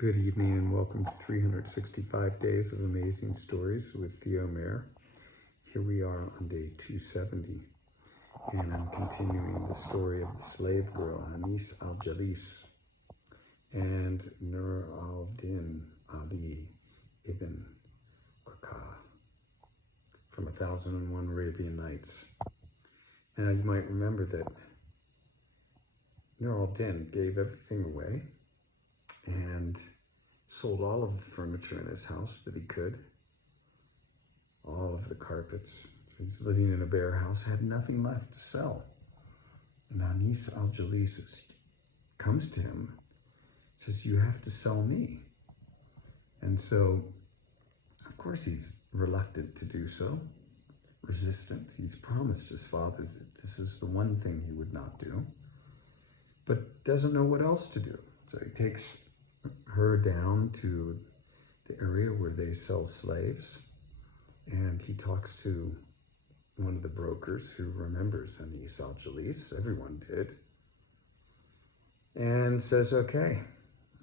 Good evening and welcome to 365 Days of Amazing Stories with Theo Mayer. Here we are on day 270, and I'm continuing the story of the slave girl, Anis al-Jalis, and Nur al-Din Ali ibn Khaqah from 1001 Arabian Nights. Now you might remember that Nur al-Din gave everything away and sold all of the furniture in his house that he could, all of the carpets. He was living in a bare house, had nothing left to sell. And Anis al-Jalis comes to him, says, "You have to sell me." And so, of course, he's reluctant to do so, resistant. He's promised his father that this is the one thing he would not do, but doesn't know what else to do. So he takes her down to the area where they sell slaves, and he talks to one of the brokers who remembers Anis al-Jalis, everyone did, and says, "Okay,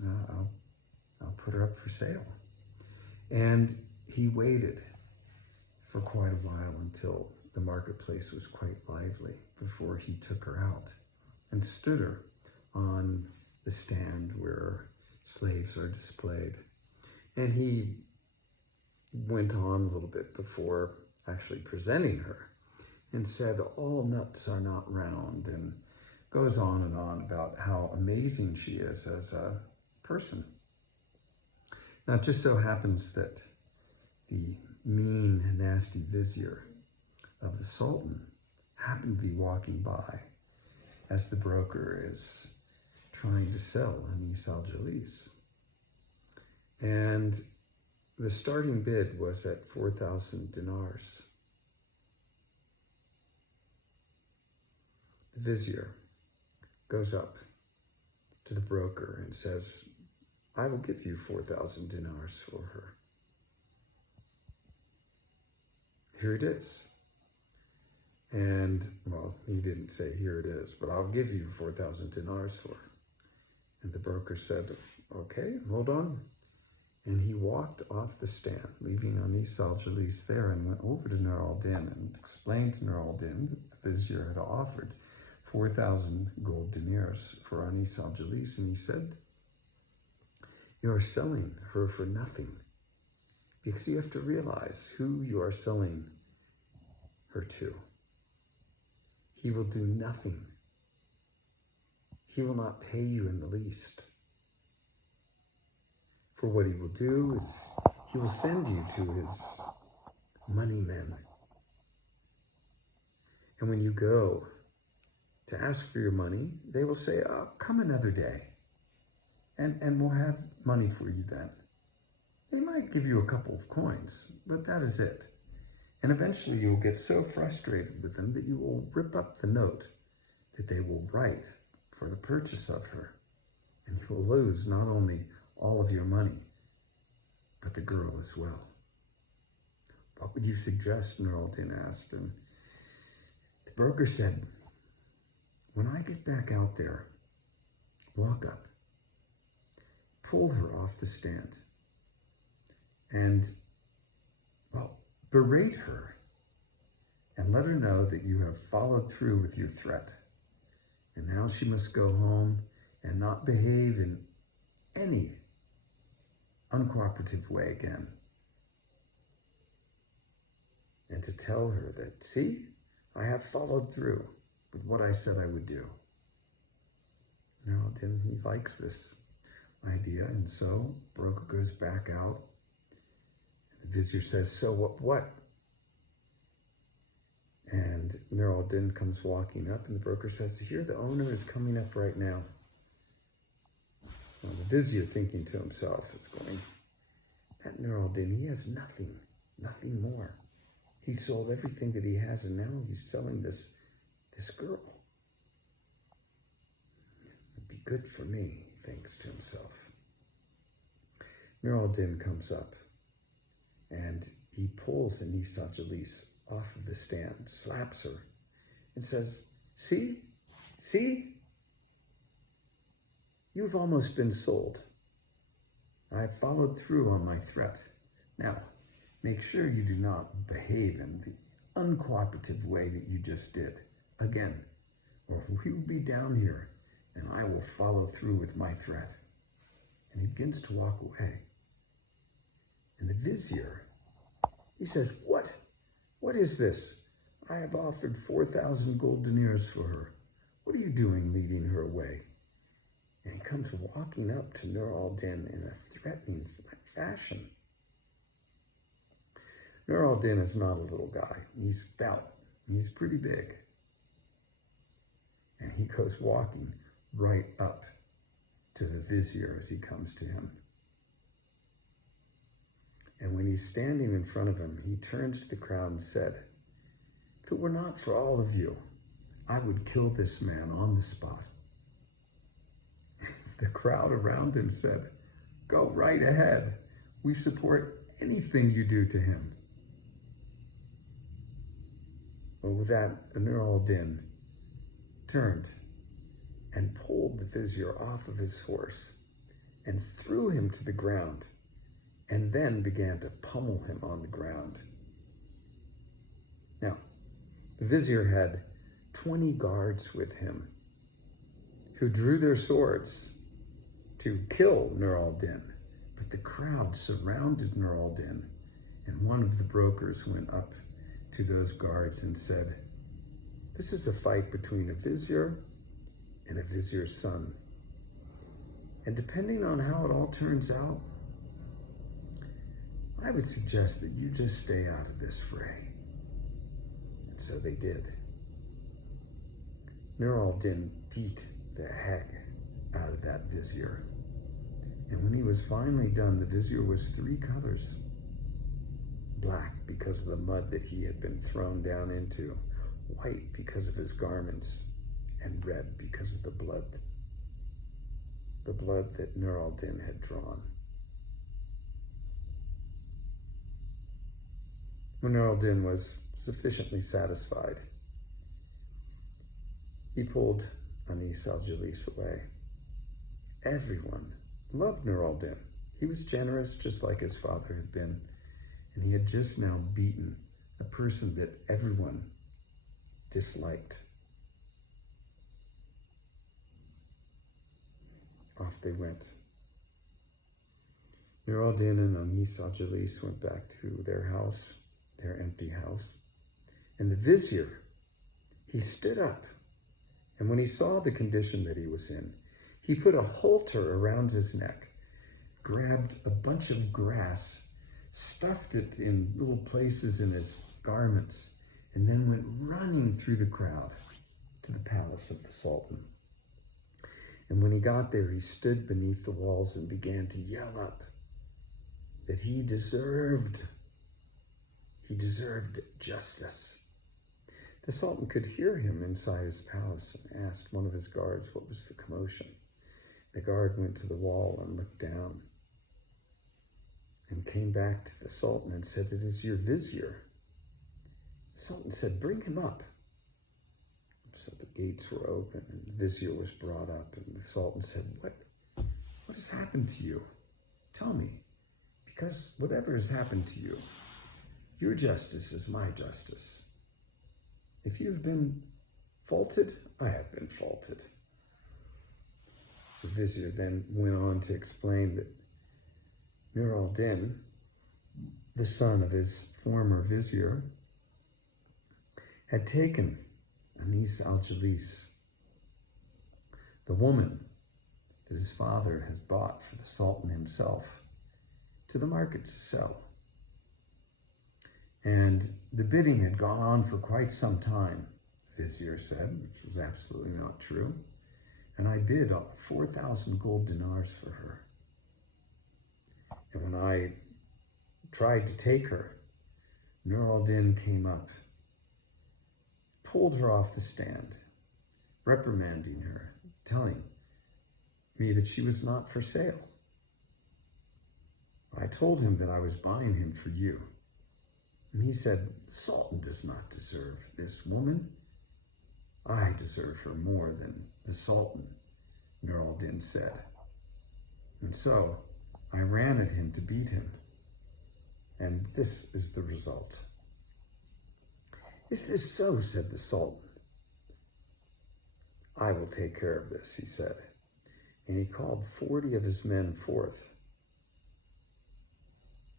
I'll put her up for sale." And he waited for quite a while until the marketplace was quite lively before he took her out and stood her on the stand where slaves are displayed. And he went on a little bit before actually presenting her and said, "All nuts are not round," and goes on and on about how amazing she is as a person. Now, it just so happens that the mean, nasty vizier of the Sultan happened to be walking by as the broker is trying to sell Anis al-Jalis. And the starting bid was at 4,000 dinars. The vizier goes up to the broker and says, "I will give you 4,000 dinars for her. Here it is." And, well, he didn't say here it is, but "I'll give you 4,000 dinars for her." And the broker said, "Okay, hold on." And he walked off the stand, leaving Anis al-Jalis there, and went over to Nur al-Din and explained to Nur al-Din that the vizier had offered 4,000 gold dinars for Anis al-Jalis. And he said, "You are selling her for nothing, because you have to realize who you are selling her to. He will do nothing. He will not pay you in the least. For what he will do is he will send you to his money men. And when you go to ask for your money, they will say, 'Oh, come another day, and we'll have money for you then.' They might give you a couple of coins, but that is it. And eventually you will get so frustrated with them that you will rip up the note that they will write for the purchase of her. And you will lose not only all of your money, but the girl as well. What would you suggest?" Nur al-Din asked. And the broker said, "When I get back out there, walk up, pull her off the stand, and, well, berate her and let her know that you have followed through with your threat. And now she must go home and not behave in any uncooperative way again. And to tell her that, 'See, I have followed through with what I said I would do.'" Nur al-Din, he likes this idea, and so broker goes back out. The vizier says, "So what? And Nur al-Din comes walking up, and the broker says, "Here, the owner is coming up right now." Well, the vizier, thinking to himself, is going, "That Nur al-Din, he has nothing more. He sold everything that he has, and now he's selling this girl. It'd be good for me," he thinks to himself. Nur al-Din comes up, and he pulls Anis al-Jalis off of the stand, slaps her, and says, See, you've almost been sold. I followed through on my threat. Now, make sure you do not behave in the uncooperative way that you just did again, or we will be down here and I will follow through with my threat." And he begins to walk away. And the vizier, he says, What is this? I have offered 4,000 gold dinars for her. What are you doing leading her away?" And he comes walking up to Nur al-Din in a threatening fashion. Nur al-Din is not a little guy. He's stout. He's pretty big. And he goes walking right up to the vizier as he comes to him. And when he's standing in front of him, he turns to the crowd and said, "If it were not for all of you, I would kill this man on the spot." The crowd around him said, "Go right ahead. We support anything you do to him." Well, with that, Nur al-Din turned and pulled the vizier off of his horse and threw him to the ground, and then began to pummel him on the ground. Now, the vizier had 20 guards with him who drew their swords to kill Nur al-Din, but the crowd surrounded Nur al-Din, and one of the brokers went up to those guards and said, "This is a fight between a vizier and a vizier's son. And depending on how it all turns out, I would suggest that you just stay out of this fray." And so they did. Nur al-Din beat the heck out of that vizier. And when he was finally done, the vizier was 3 colors. Black because of the mud that he had been thrown down into, white because of his garments, and red because of the blood that Nur al-Din had drawn. When Nur al-Din was sufficiently satisfied, he pulled Anis al-Jalis away. Everyone loved Nur al-Din. He was generous just like his father had been, and he had just now beaten a person that everyone disliked. Off they went. Nur al-Din and Anis al-Jalis went back to their house, their empty house. And the vizier, he stood up, and when he saw the condition that he was in, he put a halter around his neck, grabbed a bunch of grass, stuffed it in little places in his garments, and then went running through the crowd to the palace of the Sultan. And when he got there, he stood beneath the walls and began to yell up that he deserved justice. The Sultan could hear him inside his palace and asked one of his guards what was the commotion. The guard went to the wall and looked down and came back to the Sultan and said, "It is your vizier." The Sultan said, "Bring him up." So the gates were open and the vizier was brought up, and the Sultan said, What has happened to you? Tell me, because whatever has happened to you, your justice is my justice. If you have been faulted, I have been faulted." The vizier then went on to explain that Nur al-Din, the son of his former vizier, had taken Anis al-Jalis, the woman that his father has bought for the Sultan himself, to the market to sell. And the bidding had gone on for quite some time, the vizier said, which was absolutely not true. And I bid 4,000 gold dinars for her. And when I tried to take her, Nur al-Din came up, pulled her off the stand, reprimanding her, telling me that she was not for sale. I told him that I was buying him for you. And he said, "The Sultan does not deserve this woman. I deserve her more than the Sultan," Nur al-Din said. And so I ran at him to beat him, and this is the result." "Is this so?" said the Sultan. "I will take care of this," he said. And he called 40 of his men forth,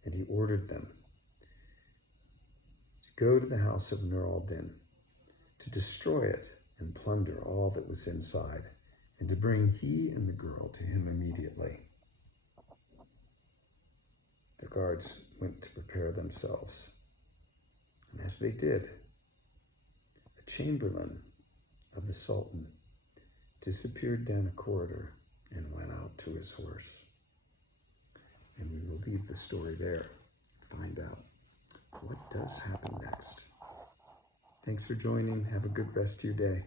and he ordered them to go to the house of Nur al-Din, to destroy it and plunder all that was inside, and to bring he and the girl to him immediately. The guards went to prepare themselves, and as they did, a chamberlain of the Sultan disappeared down a corridor and went out to his horse. And we will leave the story there, find out what does happen next. Thanks for joining. Have a good rest of your day.